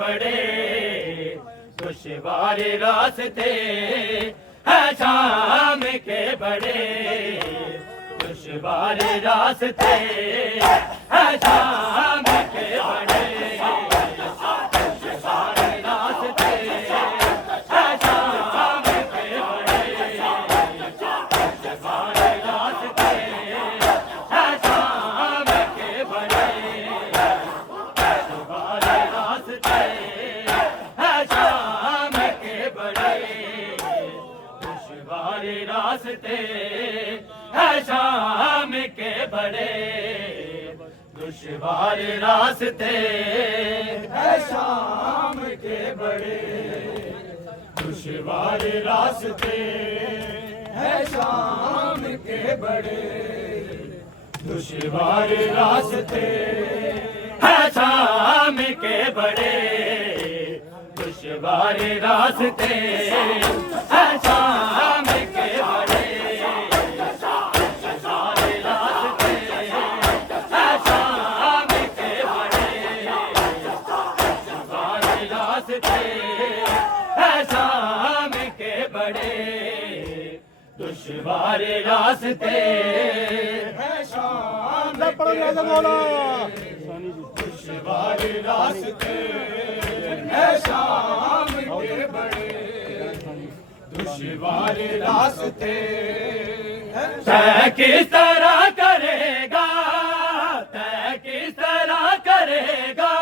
बड़े दुश्वार रास्ते है शाम के बड़े दुश्वार रास्ते है शाम के बड़े रास्ते है शाम के बड़े दुश्वार रास्ते है शाम के बड़े दुश्वार रास्ते है शाम के बड़े दुश्वार रास्ते है शाम के बड़े दुश्वार रास्ते है शाम के बड़े दुश्वार रास्ते है शाम दुश्वार रास्ते है शाम के बड़े दुश्वार रास्ते तय किस तरह करेगा तय किस तरह करेगा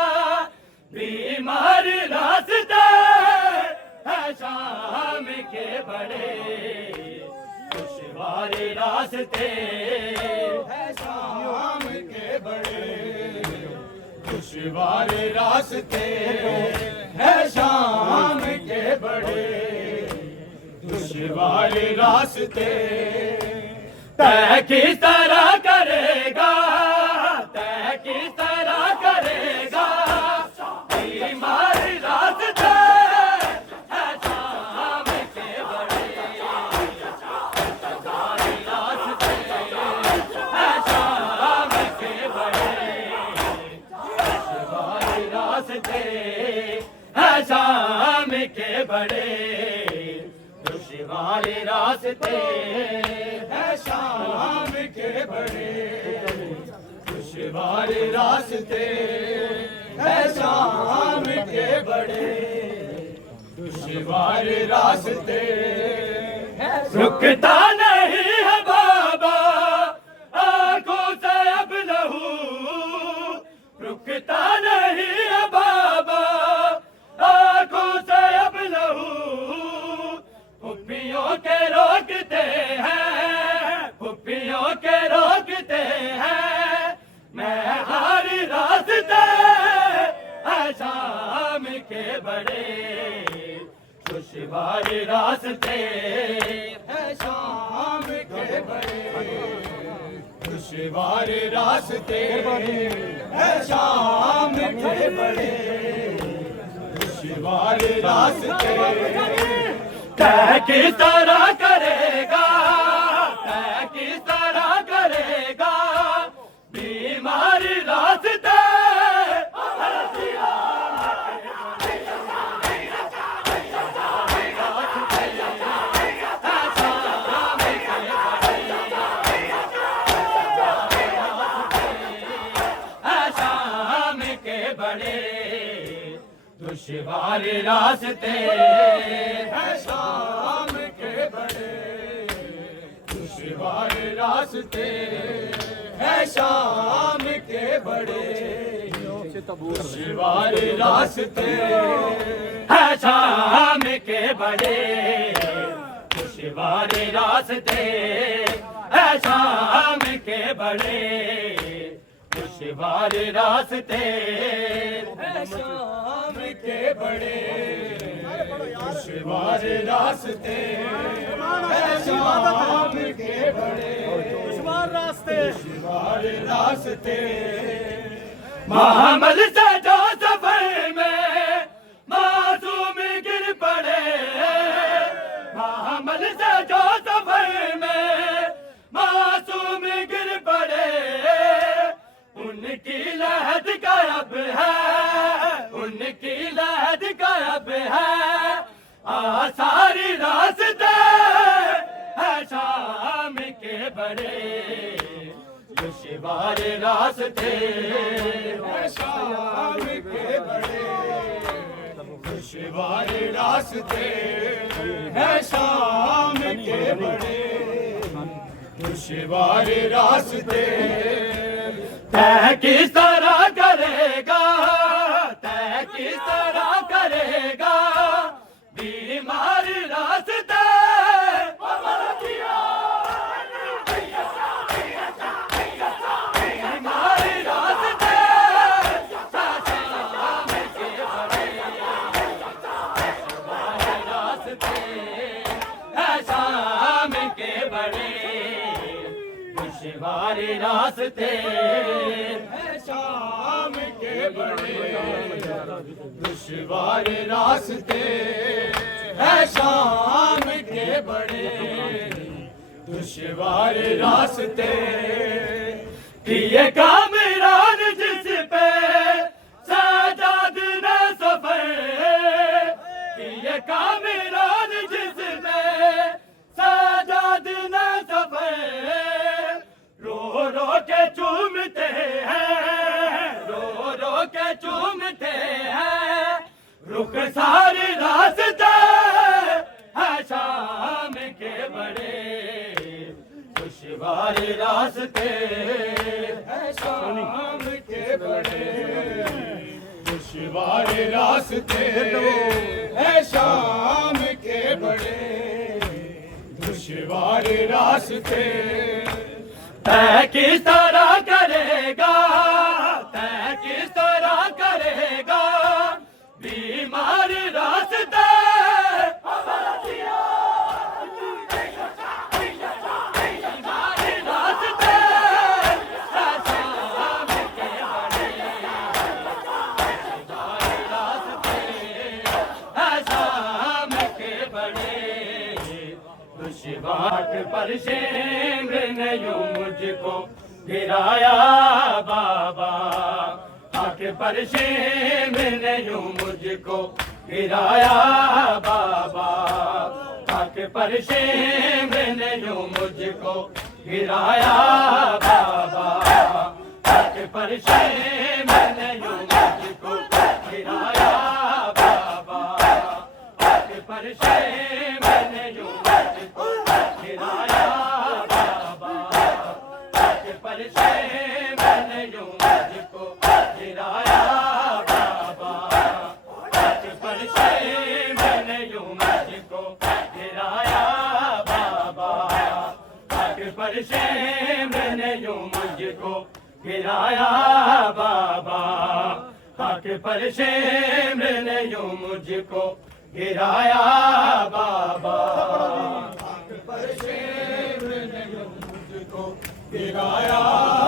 बीमार रास्ते है शाम के बड़े दुश्वार रास्ते है शाम के बड़े दुश्वार रास्ते है शाम के बड़े दुश्वार रास्ते तय किस तरह करेगा तय किस तरह करेगा बीमार रास्ते शाम के बड़े दुश्वार रास्ते है शाम के बड़े दुश्वार रास्ते है शाम के बड़े दुश्वार रास्ते रुकता नहीं है बाबा आंखों से अब लहू रुकता नहीं है बाबा आंखों से अब लहू फुप्पियों के रोकते हैं फुप्पियों के रोकते हैं मैं हर रास्ते है शाम के बड़े दुश्वार रास्ते है शाम के बड़े दुश्वार रास्ते है शाम के बड़े दुश्वार रास्ते तय किस तरह करेगा तय किस तरह करेगा बीमार रास्ते दुश्वार रास्ते है शाम के बड़े दुश्वार रास्ते है शाम के बड़े दुश्वार रास्ते है शाम के बड़े दुश्वार रास्ते है शाम के बड़े दुश्वार रास्ते है शाम के बड़े दुश्वार रास्ते है शाम के बड़े दुश्वार रास्ते दुश्वार रास्ते मोहम्मद से जो सफर में मासूम गिर पड़े मोहम्मद से जो सफर में मासूम गिर पड़े उनकी लहद गायब है उनकी लहद सारी रास्ते है शाम के बड़े दुश्वार रास्ते है शाम के बड़े दुश्वार रास्ते है शाम के बड़े दुश्वार रास्ते तय किस तरह करेगा तय किस तरह करेगा बीमार रास्ते दुश्वार रास्ते है शाम के बड़े दुश्वार रास्ते है शाम के बड़े दुश्वार रास्ते किए कामरान जिस पे साजाद ने सफर किए कामरान जिस पे साजाद ने सफर रो रो के चूमते हैं रो रो के चूमते हैं रुख सारे रास्ते है शाम के बड़े दुश्वार रास्ते है शाम के बड़े दुश्वार रास्ते है शाम के बड़े दुश्वार रास्ते तय किस तरह करेगा तय किस तरह करेगा बीमार रास्ते दुश्वार पर शेर ने यूं मुझको गिराया बाबा आँख पर शेर ने यूं मुझको गिराया बाबा आँख पर शेर ने यूं मुझको गिराया बाबा आँख पर शेर ने यूं मुझको गिराया बाबा आँख पर शेर ने यूं मुझको गिराया बाबा आँख पर शेर ने यूं मुझको गिराया बाबा आँख पर शेर ने यूं मुझको गिराया बाबा आँख पर शेर ने यूं मुझको गिराया बाबा आँख पर शेर ने यूं मुझको गिराया बाबा आँख पर शेर ने यूं मुझको गिराया